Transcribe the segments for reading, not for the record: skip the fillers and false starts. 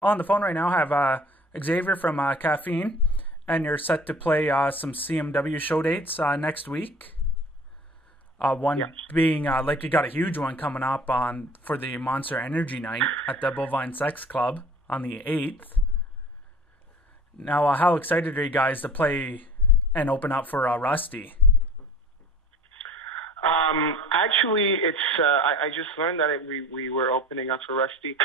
On the phone right now, I have Xavier from Caffeine, and you're set to play some CMW show dates next week. Yeah. One being like you got a huge one coming up on for the Monster Energy Night at the Bovine Sex Club on the 8th. Now, how excited are you guys to play and open up for Rusty? Actually, I just learned that we were opening up for Rusty,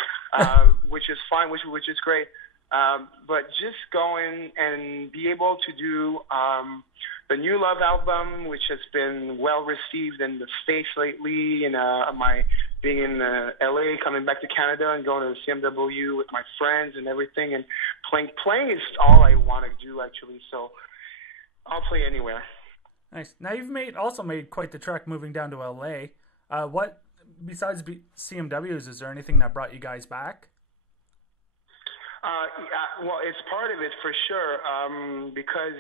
which is fine, which is great. But just going and be able to do the New Love album, which has been well received in the States lately, and my being in LA, coming back to Canada, and going to the CMW with my friends and everything, and playing is all I want to do actually. So I'll play anywhere. Nice. Now you've made quite the trek moving down to LA. What besides CMWs is there anything that brought you guys back? Yeah, well, it's part of it for sure, because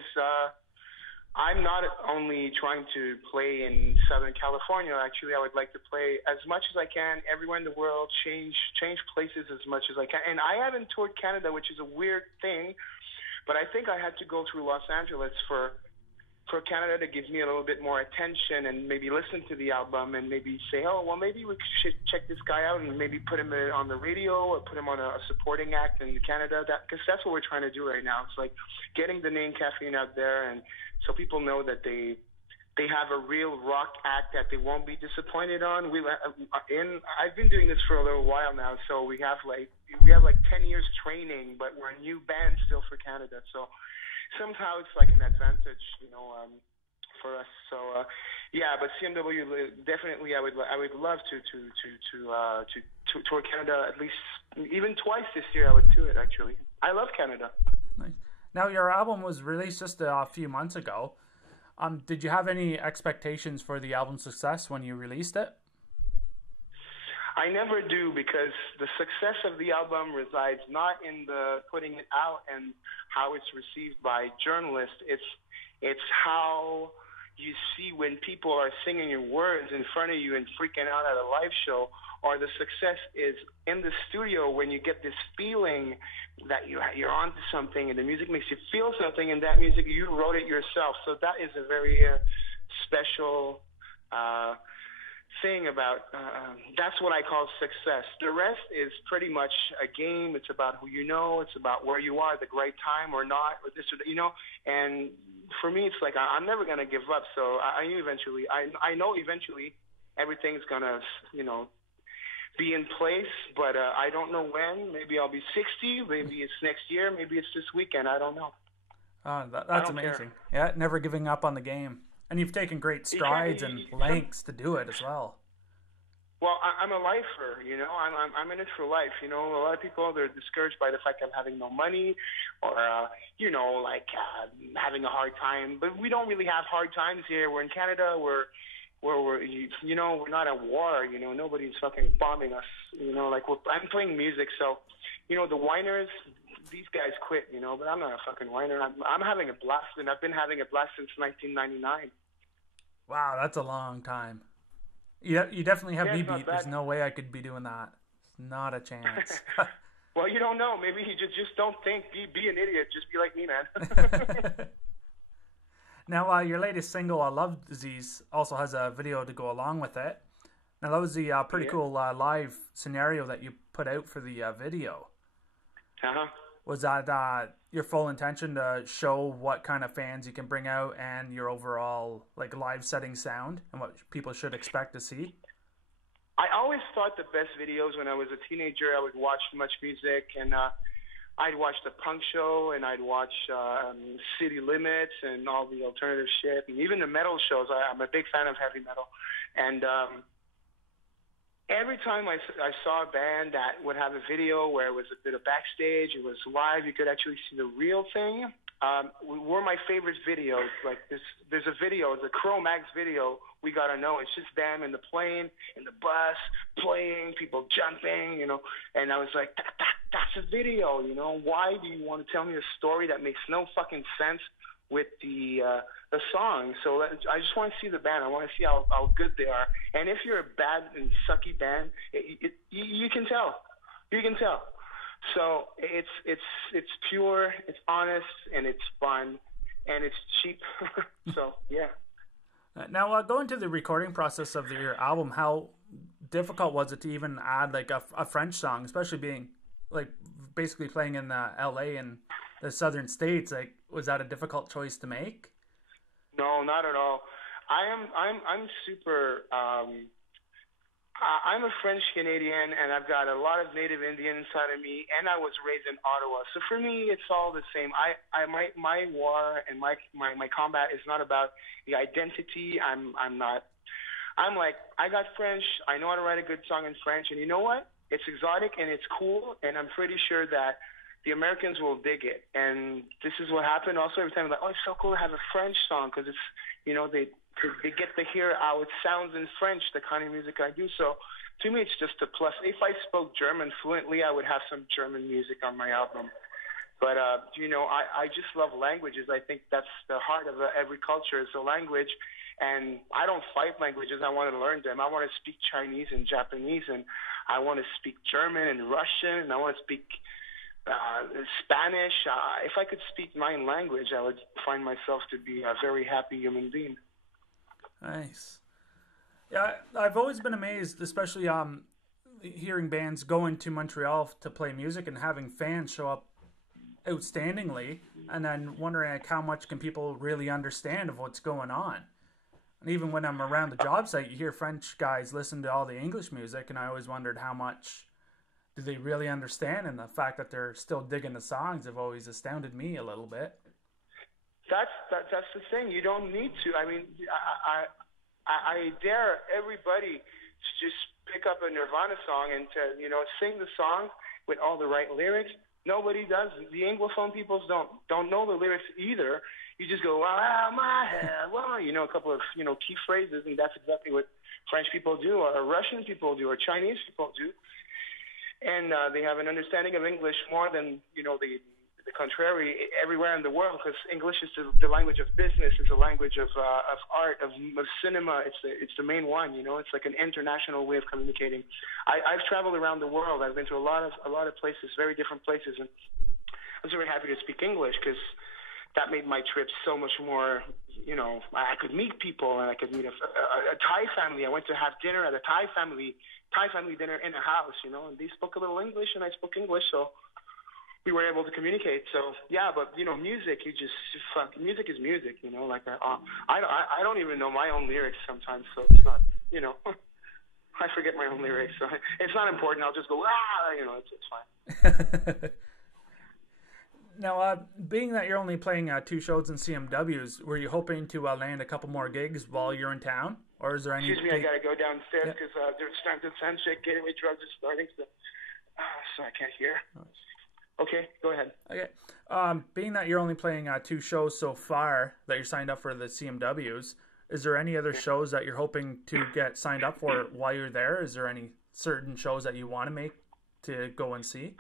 I'm not only trying to play in Southern California. Actually, I would like to play as much as I can everywhere in the world, change places as much as I can. And I haven't toured Canada, which is a weird thing, but I think I had to go through Los Angeles for Canada to give me a little bit more attention and maybe listen to the album and maybe say, oh, well, maybe we should check this guy out and maybe put him on the radio or put him on a supporting act in Canada. Because that's what we're trying to do right now. It's like getting the name Caffeine out there, and so people know that they have a real rock act that they won't be disappointed on. I've been doing this for a little while now, so we have like 10 years training, but we're a new band still for Canada. So somehow it's like an advantage, for us. So yeah, but CMW definitely, I would love to tour Canada at least even twice this year. I would do it actually. I love Canada. Nice. Now your album was released just a few months ago. Did you have any expectations for the album's success when you released it? I never do because the success of the album resides not in the putting it out and how it's received by journalists. It's how you see when people are singing your words in front of you and freaking out at a live show, or the success is in the studio when you get this feeling that you're onto something and the music makes you feel something, and that music you wrote it yourself. So that is a very special. Thing about that's what I call success. The rest is pretty much a game. It's about who you know. It's about where you are at the right time or not, or this or that, And for me, it's like I'm never gonna give up. So I knew eventually. I know eventually everything's gonna be in place, but I don't know when. Maybe I'll be 60. Maybe it's next year. Maybe it's this weekend. I don't know. I That's don't care. amazing. Yeah, never giving up on the game. And you've taken great You can't. strides and lengths to do it as well. Well, I'm a lifer, I'm in it for life. A lot of people, they're discouraged by the fact of having no money, or having a hard time. But we don't really have hard times here. We're in Canada. We're not at war. Nobody's fucking bombing us. I'm playing music, so the whiners. These guys quit, but I'm not a fucking whiner. I'm having a blast, and I've been having a blast since 1999. Wow, that's a long time. You definitely have Yeah, me it's not beat. There's bad. no way I could be doing that. Not a chance. Well, you don't know. Maybe you just don't think. Be an idiot. Just be like me, man. Now, your latest single, Love Disease, also has a video to go along with it. Now, that was the pretty Yeah. cool live scenario that you put out for the video. Uh huh. Was that your full intention to show what kind of fans you can bring out and your overall like live setting sound and what people should expect to see? I always thought the best videos when I was a teenager. I would watch Much Music, and I'd watch the punk show, and I'd watch City Limits and all the alternative shit, and even the metal shows. I'm a big fan of heavy metal, and every time I saw a band that would have a video where it was a bit of backstage, it was live, you could actually see the real thing. Were my favorite videos. Like there's a video, the Cro-Max video. We gotta know. It's just them in the plane, in the bus, playing, people jumping. And I was like, that's a video. Why do you want to tell me a story that makes no fucking sense with the song? So I just want to see the band. I want to see how good they are. And if you're a bad and sucky band, you can tell. You can tell. So it's pure, it's honest, and it's fun, and it's cheap. So yeah. Now, going to the recording process of your album, how difficult was it to even add like a French song, especially being like basically playing in LA and the southern states? Like, was that a difficult choice to make? No, not at all. I'm super. I'm a French Canadian, and I've got a lot of Native Indian inside of me, and I was raised in Ottawa. So for me, it's all the same. My war and my combat is not about the identity. I'm not. I'm like, I got French. I know how to write a good song in French, and you know what? It's exotic and it's cool, and I'm pretty sure that the Americans will dig it. And this is what happened. Also, every time I'm like, oh, it's so cool to have a French song because it's, they get to hear how it sounds in French, the kind of music I do. So to me, it's just a plus. If I spoke German fluently, I would have some German music on my album. But, I just love languages. I think that's the heart of every culture is a language. And I don't fight languages. I want to learn them. I want to speak Chinese and Japanese, and I want to speak German and Russian, and I want to speak Spanish. If I could speak my language, I would find myself to be a very happy human being. Nice. Yeah, I've always been amazed, especially hearing bands go into Montreal to play music and having fans show up outstandingly, and then wondering like how much can people really understand of what's going on. And even when I'm around the job site, you hear French guys listen to all the English music, and I always wondered how much do they really understand, and the fact that they're still digging the songs have always astounded me a little bit. That's the thing. You don't need to. I mean, I dare everybody to just pick up a Nirvana song and to sing the song with all the right lyrics. Nobody does. The Anglophone peoples don't know the lyrics either. You just go, wow, my head, well, a couple of key phrases, and that's exactly what French people do, or Russian people do, or Chinese people do. And they have an understanding of English more than the contrary everywhere in the world, because English is the language of business. It's a language of art, of cinema. It's the main one. It's like an international way of communicating. I've traveled around the world. I've been to a lot of places, very different places, and I was very happy to speak English because that made my trip so much more. I could meet people, and I could meet a Thai family. I went to have dinner at a Thai family dinner in a house, and they spoke a little English, and I spoke English, so we were able to communicate. So yeah, but music, music is music, like I don't even know my own lyrics sometimes, so it's not, I forget my own lyrics, so it's not important. I'll just go it's fine. Now, being that you're only playing 2 shows in CMWs, were you hoping to land a couple more gigs while you're in town, or is there any? Excuse me, I gotta go downstairs because they're starting to sound check. Gateway drugs are starting, so I can't hear. Okay, go ahead. Okay. Being that you're only playing 2 shows so far that you're signed up for the CMWs, is there any other shows that you're hoping to get signed up for while you're there? Is there any certain shows that you want to make to go and see?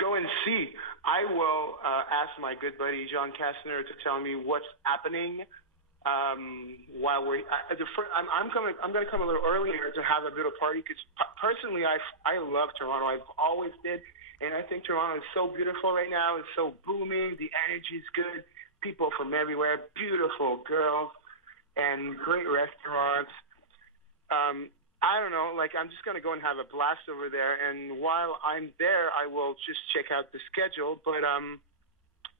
Go and see. I will ask my good buddy John Kastner to tell me what's happening while we're. I'm going to come a little earlier to have a bit of party because personally I love Toronto. I've always did, and I think Toronto is so beautiful right now. It's so booming. The energy is good. People from everywhere. Beautiful girls and great restaurants. I don't know, I'm just going to go and have a blast over there. And while I'm there, I will just check out the schedule. But,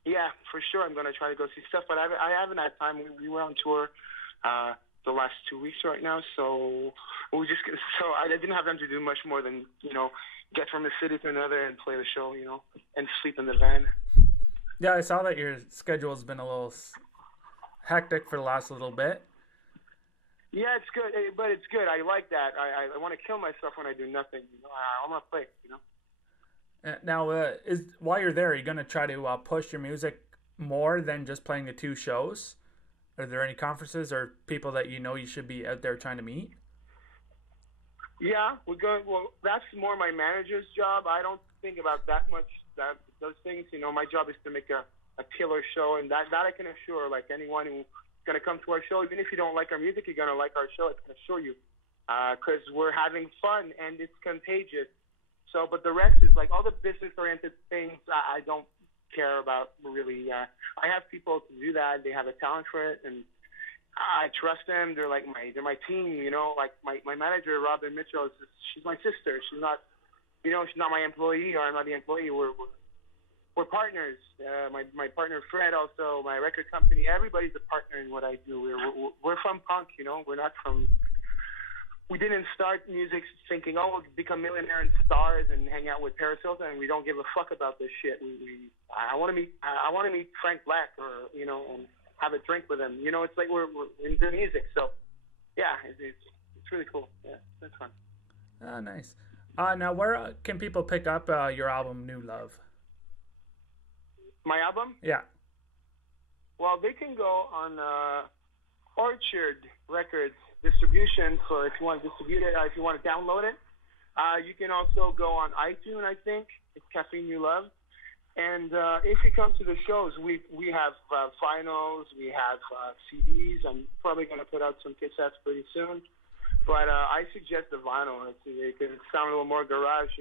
yeah, for sure, I'm going to try to go see stuff. But I haven't had time. We were on tour the last 2 weeks right now. So I didn't have time to do much more than, get from a city to another and play the show, and sleep in the van. Yeah, I saw that your schedule has been a little hectic for the last little bit. Yeah, it's good, but it's good. I like that. I want to kill myself when I do nothing. I want to play. Now, while you're there, are you going to try to push your music more than just playing the 2 shows? Are there any conferences or people that you should be out there trying to meet? Yeah, we're going. Well, that's more my manager's job. I don't think about that much. Those things. My job is to make a killer show, and that I can assure. Like anyone who going to come to our show, even if you don't like our music, you're going to like our show. I can assure you, because we're having fun and it's contagious. So, but the rest is like all the business-oriented things I don't care about really. I have people to do that. They have a talent for it, and I trust them. They're like they're my team. You know, like my manager, Robin Mitchell, she's my sister. She's not, she's not my employee, or I'm not the employee. We're partners. My partner Fred, also my record company. Everybody's a partner in what I do. We're from punk. We're not from. We didn't start music thinking, oh, we'll become millionaire and stars and hang out with Paris Hilton, and we don't give a fuck about this shit. I want to meet Frank Black, or and have a drink with him. It's like we're into music. So yeah, it's really cool. Yeah, that's fun. Oh, nice. Now where can people pick up your album New Love? My album? Yeah. Well, they can go on Orchard Records distribution. So if you want to distribute it, if you want to download it, you can also go on iTunes. I think it's Cafeine New Love. And if you come to the shows, we have vinyls, we have CDs. I'm probably going to put out some cassettes pretty soon. But I suggest the vinyl. It can sound a little more garage.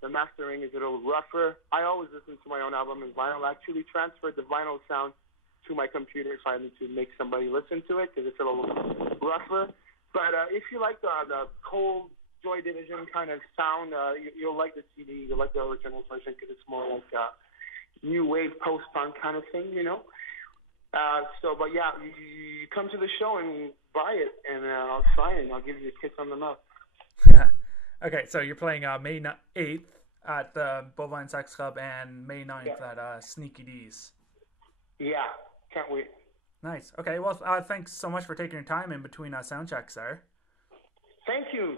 The mastering is a little rougher. I always listen to my own album in vinyl. I actually transferred the vinyl sound to my computer if I need to make somebody listen to it, because it's a little rougher. But if you like the cold Joy Division kind of sound, you'll like the CD. You'll like the original version, because it's more like a new wave post-punk kind of thing, But yeah, you come to the show and buy it, and I'll sign it. I'll give you a kiss on the mouth. Okay, so you're playing May 8th at the Bovine Sex Club and May 9th at Sneaky D's. Yeah, can't wait. Nice. Okay, well, thanks so much for taking your time in between sound checks there. Thank you.